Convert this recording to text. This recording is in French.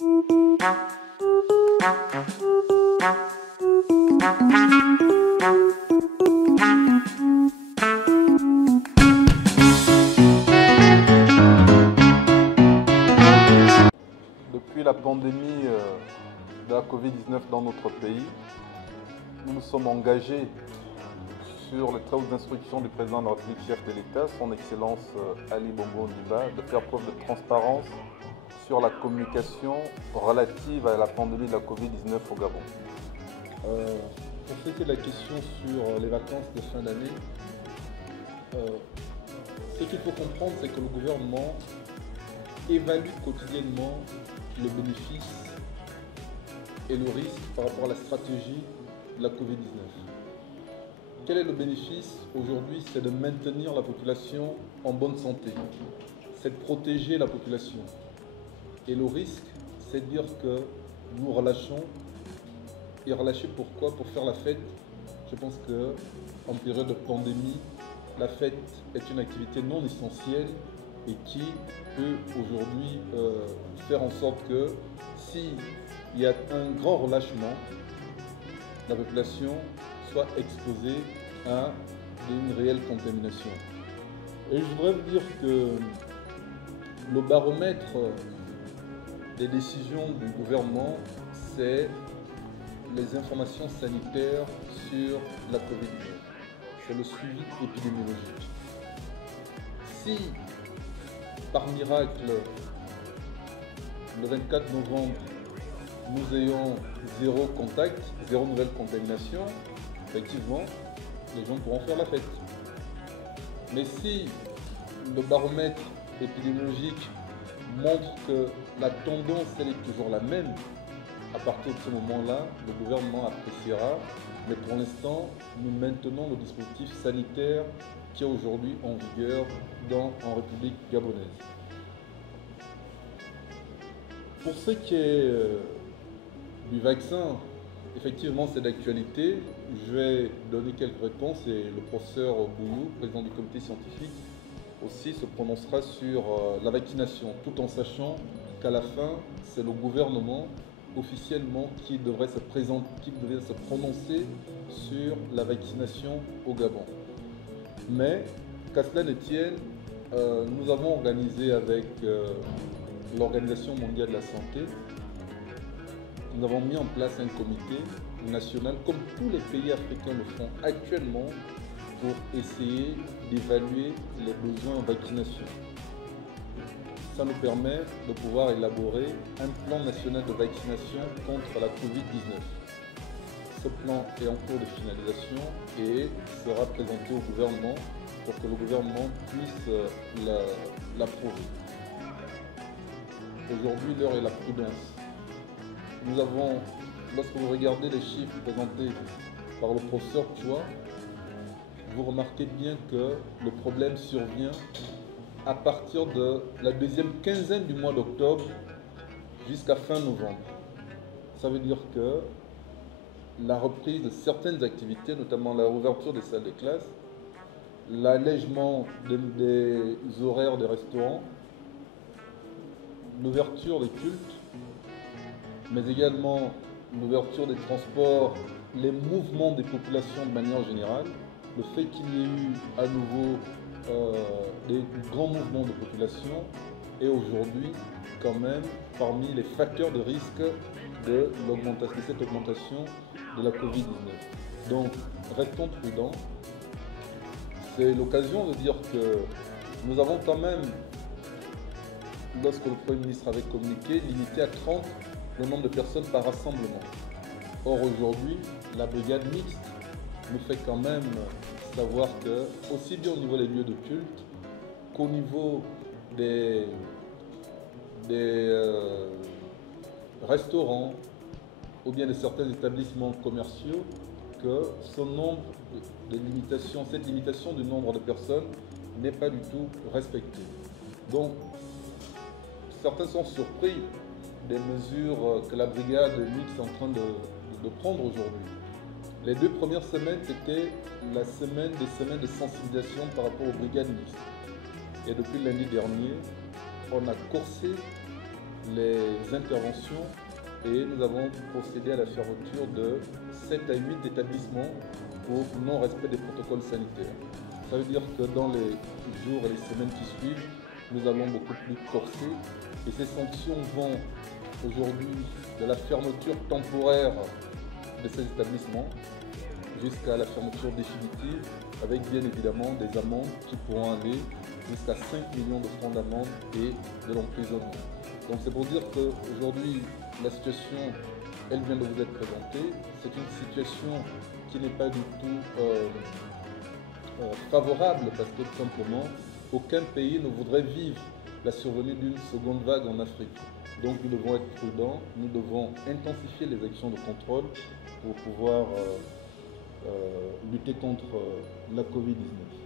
Depuis la pandémie de la Covid-19 dans notre pays, nous nous sommes engagés sur les très hautes instructions du président de la République, chef de l'État, son Excellence Ali Bongo Ondimba, de faire preuve de transparence sur la communication relative à la pandémie de la Covid-19 au Gabon. Pour ce qui est de la question sur les vacances de fin d'année, ce qu'il faut comprendre, c'est que le gouvernement évalue quotidiennement le bénéfice et le risque par rapport à la stratégie de la Covid-19. Quel est le bénéfice aujourd'hui? C'est de maintenir la population en bonne santé, c'est de protéger la population. Et le risque, c'est de dire que nous relâchons. Et relâcher pourquoi? Pour faire la fête. Je pense qu'en période de pandémie, la fête est une activité non essentielle et qui peut aujourd'hui faire en sorte que s'il y a un grand relâchement, la population soit exposée à une réelle contamination. Et je voudrais vous dire que le baromètre des décisions du gouvernement, c'est les informations sanitaires sur la Covid-19. C'est le suivi épidémiologique. Si, par miracle, le 24 novembre, nous ayons zéro contact, zéro nouvelle contamination, effectivement, les gens pourront faire la fête. Mais si le baromètre épidémiologique montre que la tendance elle est toujours la même, à partir de ce moment-là, le gouvernement appréciera, mais pour l'instant, nous maintenons le dispositif sanitaire qui est aujourd'hui en vigueur en République gabonaise. Pour ce qui est du vaccin, effectivement c'est d'actualité. Je vais donner quelques réponses et le professeur Bouillou, président du comité scientifique, aussi se prononcera sur la vaccination, tout en sachant qu'à la fin, c'est le gouvernement officiellement qui devrait se prononcer sur la vaccination au Gabon. Mais, qu'à cela ne tienne, nous avons organisé avec l'Organisation mondiale de la santé, nous avons mis en place un comité national, comme tous les pays africains le font actuellement, pour essayer d'évaluer les besoins en vaccination. Ça nous permet de pouvoir élaborer un plan national de vaccination contre la Covid-19. Ce plan est en cours de finalisation et sera présenté au gouvernement pour que le gouvernement puisse l'approuver. Aujourd'hui, l'heure est la prudence. Nous avons, lorsque vous regardez les chiffres présentés par le professeur Chua, vous remarquez bien que le problème survient à partir de la deuxième quinzaine du mois d'octobre jusqu'à fin novembre. Ça veut dire que la reprise de certaines activités, notamment la ouverture des salles de classe, l'allègement des horaires des restaurants, l'ouverture des cultes, mais également l'ouverture des transports, les mouvements des populations de manière générale, le fait qu'il y ait eu à nouveau des grands mouvements de population est aujourd'hui quand même parmi les facteurs de risque de cette augmentation de la Covid-19. Donc restons prudents. C'est l'occasion de dire que nous avons quand même, lorsque le Premier ministre avait communiqué, limité à 30 le nombre de personnes par rassemblement. Or aujourd'hui, la brigade mixte nous fait quand même savoir que, aussi bien au niveau des lieux de culte qu'au niveau des restaurants ou bien de certains établissements commerciaux, que cette limitation du nombre de personnes n'est pas du tout respectée. Donc, certains sont surpris des mesures que la brigade mixte est en train de prendre aujourd'hui. Les 2 premières semaines, c'était des semaines de sensibilisation par rapport aux brigades mixtes. Et depuis lundi dernier, on a corsé les interventions et nous avons procédé à la fermeture de 7 à 8 établissements pour non-respect des protocoles sanitaires. Ça veut dire que dans les jours et les semaines qui suivent, nous allons beaucoup plus corser et ces sanctions vont aujourd'hui de la fermeture temporaire de ces établissements jusqu'à la fermeture définitive avec bien évidemment des amendes qui pourront aller jusqu'à 5 millions de francs d'amende et de l'emprisonnement. Donc c'est pour dire qu'aujourd'hui la situation elle vient de vous être présentée. C'est une situation qui n'est pas du tout favorable parce que tout simplement aucun pays ne voudrait vivre la survenue d'une seconde vague en Afrique. Donc nous devons être prudents, nous devons intensifier les actions de contrôle pour pouvoir lutter contre la Covid-19.